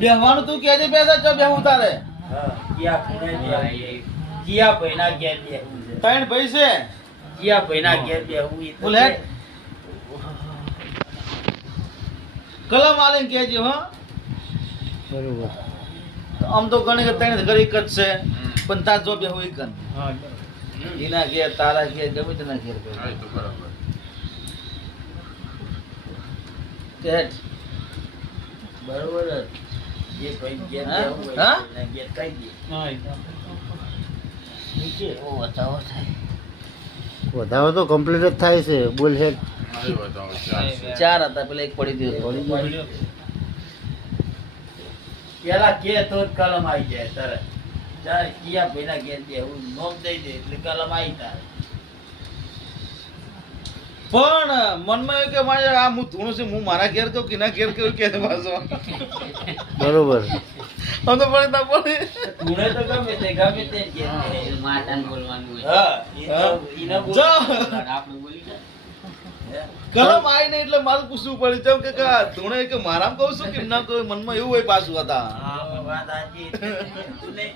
બેહવાનું તું કેજે બેસે ચો બેહું તારે હા કિયા ખૂણે બેહવું. કિયા ભાઈના ઘેર બેહવું છે. ત્રણ ભાઈ છે કિયા ભાઈના ઘેર બેહવું ઈ તો બોલે છે. કલમ આલે કેજે હો બરોબર. આમ તો ગણે કે ત્રણ ઘર એક જ છે પણ તાર જો બેહું એક જ એના ઘેર તારા ઘેર ગમે તેના ઘેર હા, એ તો બરાબર. કેટ બરોબર જ. જે ભાઈ ઘેર હા? બેહવું હોય હા? એના ઘેર કહી દે. ઓ બતાવો થાય વધારો તો કમ્પ્લીટ જ થાય છે. બોલ હેડ. મારી બતાવો, ચાલશે. ચાર હતા પેલા એક પડી ગયો પડી ગયો પેલા કે તો જ કલમ આવી જાય તરત. ચાલ કિયા ભાઈના ઘેર બેહવું નોમ દઈ દે એટલે કલમ આવી જાય. પણ મનમાં એવું કે મારે આ હું ધૂણું છે હું મારા ઘેર કહું કે ના ઘેર કહું કે પાછો બરોબર. આમ તો પડે ના પડે ધૂણે તો ગમે તે ઘેર બેહે. માતાને બોલવાનું હોય. હા, ઈ તો ઈને બોલ. જો આપણે બોલી જાય. હે? કલમ આવી ને એટલે મારું પૂછવું પડે કેમ કે ધૂણે કે મારામાં કહું છું કે ના કહું મનમાં એવું હોય પાછું હતા હા, વાત સાચી. તું નહીં